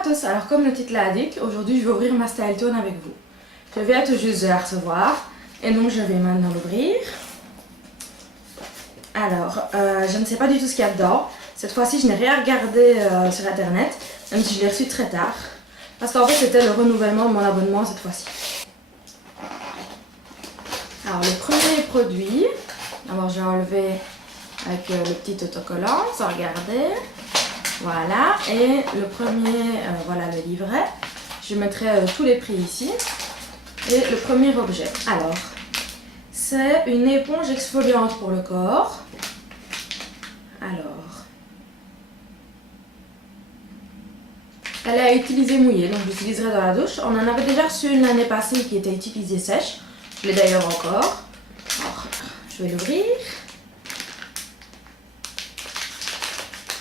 à tous, alors comme le titre l'indique, aujourd'hui je vais ouvrir ma Styletone avec vous. Je viens tout juste de la recevoir et donc je vais maintenant l'ouvrir. Alors, je ne sais pas du tout ce qu'il y a dedans. Cette fois-ci je n'ai rien regardé sur internet, même si je l'ai reçu très tard. Parce qu'en fait c'était le renouvellement de mon abonnement cette fois-ci. Alors le premier produit, d'abord j'ai enlevé avec le petit autocollant, sans regarder. Voilà, et le premier, voilà le livret. Je mettrai tous les prix ici. Et le premier objet, alors, c'est une éponge exfoliante pour le corps. Alors, elle est à utiliser mouillée, donc j'utiliserai dans la douche. On en avait déjà reçu une l'année passée qui était utilisée sèche. Je l'ai d'ailleurs encore. Alors, je vais l'ouvrir.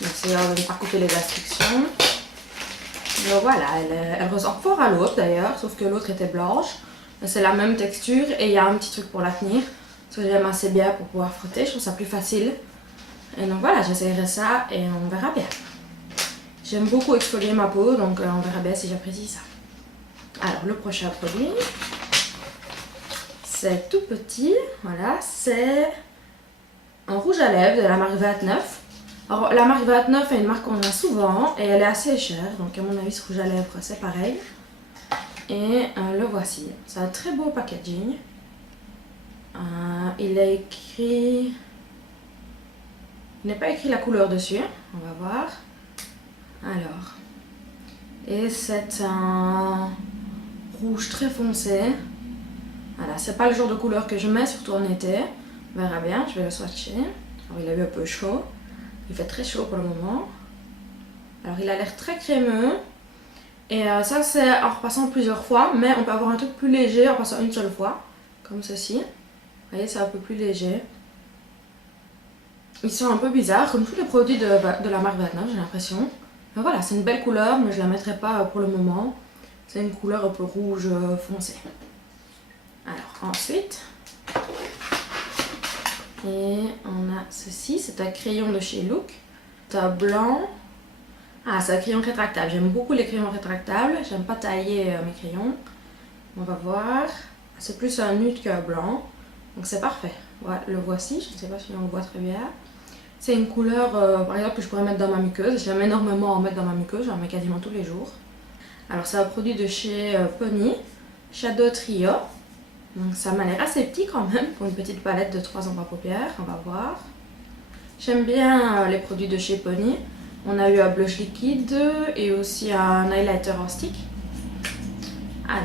Essayons de ne pas couper les instructions. Donc voilà, elle ressemble fort à l'autre d'ailleurs, sauf que l'autre était blanche. C'est la même texture et il y a un petit truc pour la tenir. Parce que j'aime assez bien pour pouvoir frotter, je trouve ça plus facile. Et donc voilà, j'essayerai ça et on verra bien. J'aime beaucoup exfolier ma peau, donc on verra bien si j'apprécie ça. Alors le prochain produit, c'est tout petit, voilà, c'est un rouge à lèvres de la marque 29. Alors la marque 29 est une marque qu'on a souvent et elle est assez chère, donc à mon avis ce rouge à lèvres c'est pareil. Et le voici, c'est un très beau packaging. Il est écrit... Il n'est pas écrit la couleur dessus, on va voir. Alors, et c'est un rouge très foncé. Voilà, c'est pas le genre de couleur que je mets, surtout en été. On verra bien, je vais le swatcher. Alors, il a eu un peu chaud. Il fait très chaud pour le moment. Alors il a l'air très crémeux. Et ça c'est en repassant plusieurs fois. Mais on peut avoir un truc plus léger en passant une seule fois. Comme ceci. Vous voyez, c'est un peu plus léger. Ils sont un peu bizarres, comme tous les produits de la marque 29, j'ai l'impression. Mais voilà, c'est une belle couleur, mais je la mettrai pas pour le moment. C'est une couleur un peu rouge foncé. Alors ensuite... Et on a ceci, c'est un crayon de chez Look. C'est un blanc. Ah, c'est un crayon rétractable. J'aime beaucoup les crayons rétractables. J'aime pas tailler mes crayons. On va voir. C'est plus un nude qu'un blanc. Donc c'est parfait. Voilà, le voici. Je ne sais pas si on le voit très bien. C'est une couleur, par exemple, que je pourrais mettre dans ma muqueuse. J'aime énormément en mettre dans ma muqueuse. J'en mets quasiment tous les jours. Alors c'est un produit de chez Pony. Shadow Trio. Donc ça m'a l'air assez petit quand même pour une petite palette de 3 ombres à paupières, on va voir. J'aime bien les produits de chez Pony. On a eu un blush liquide et aussi un highlighter en stick. Alors.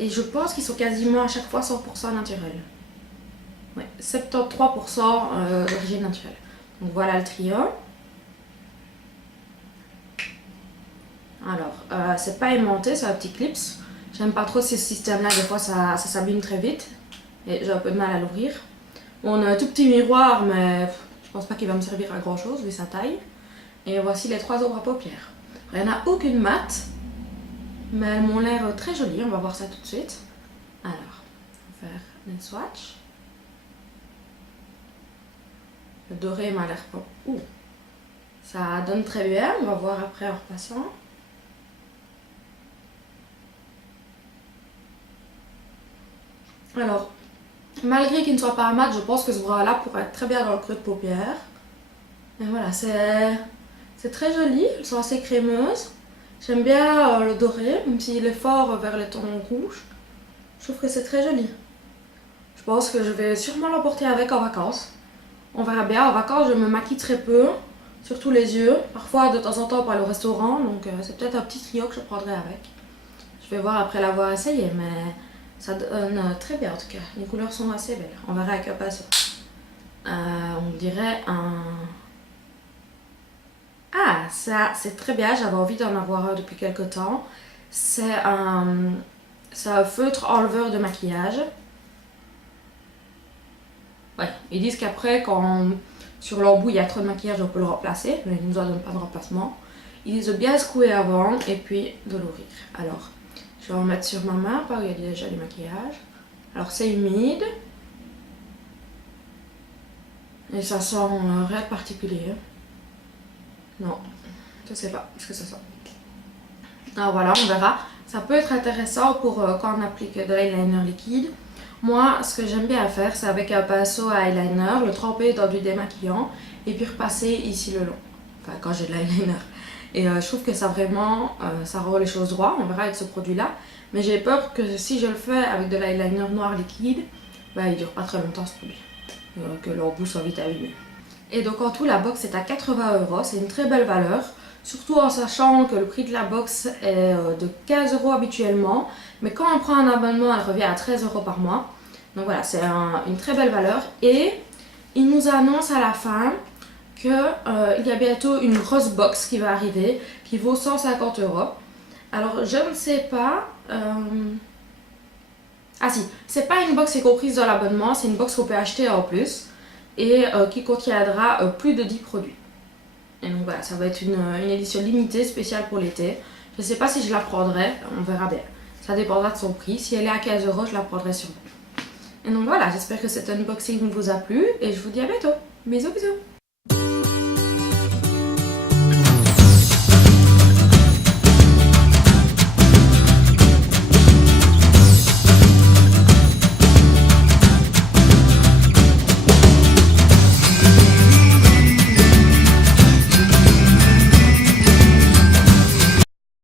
Et je pense qu'ils sont quasiment à chaque fois 100% naturels. Ouais, 73% d'origine naturelle. Donc voilà le trio. Alors, c'est pas aimanté, c'est un petit clips. J'aime pas trop ces systèmes-là, des fois ça s'abîme très vite. Et j'ai un peu de mal à l'ouvrir. On a un tout petit miroir, mais je pense pas qu'il va me servir à grand chose vu sa taille. Et voici les 3 ombres à paupières. Il n'y en a aucune mat, mais elles m'ont l'air très jolies, on va voir ça tout de suite. Alors, on va faire un swatch. Le doré m'a l'air pas... Ouh, ça donne très bien, on va voir après en repassant. Alors, malgré qu'il ne soit pas mat, je pense que ce bras-là pourrait être très bien dans le creux de paupière. Et voilà, c'est très joli, elles sont assez crémeuses. J'aime bien le doré, même s'il est fort vers les tons rouges. Je trouve que c'est très joli. Je pense que je vais sûrement l'emporter avec en vacances. On verra bien, en vacances je me maquille très peu, surtout les yeux. Parfois de temps en temps pour aller au restaurant, donc c'est peut-être un petit trio que je prendrai avec. Je vais voir après l'avoir essayé, mais... Ça donne très bien en tout cas, les couleurs sont assez belles. On verra avec un passant. On dirait un... Ah, ça c'est très bien, j'avais envie d'en avoir un depuis quelques temps. C'est un feutre enleveur de maquillage. Ouais, ils disent qu'après, quand sur l'embout il y a trop de maquillage, on peut le remplacer, mais ils ne nous en donnent pas de remplacement. Ils disent de bien secouer avant et puis de l'ouvrir. Alors... Je vais en mettre sur ma main, parce qu'il y a déjà du maquillage. Alors c'est humide. Et ça sent rien de particulier. Non. Je sais pas ce que c'est ça. Alors voilà, on verra. Ça peut être intéressant pour quand on applique de l'eyeliner liquide. Moi, ce que j'aime bien faire, c'est avec un pinceau à eyeliner, le tremper dans du démaquillant et puis repasser ici le long. Enfin, quand j'ai de l'eyeliner. Et je trouve que ça vraiment, ça rend les choses droit. On verra avec ce produit-là. Mais j'ai peur que si je le fais avec de l'eyeliner noir liquide, bah, il dure pas très longtemps ce produit. Que l'embout soit vite abîmé. Et donc en tout, la box est à 80 €. C'est une très belle valeur. Surtout en sachant que le prix de la box est de 15 € habituellement. Mais quand on prend un abonnement, elle revient à 13 € par mois. Donc voilà, c'est une très belle valeur. Et il nous annonce à la fin qu'il y a bientôt une grosse box qui va arriver, qui vaut 150 €. Alors je ne sais pas... Ah si, c'est pas une box qui est comprise dans l'abonnement, c'est une box qu'on peut acheter en plus et qui contiendra plus de 10 produits. Et donc voilà, ça va être une édition limitée, spéciale pour l'été. Je ne sais pas si je la prendrai, on verra bien. Ça dépendra de son prix. Si elle est à 15 €, je la prendrai sûrement. Et donc voilà, j'espère que cet unboxing vous a plu et je vous dis à bientôt. Bisous bisous.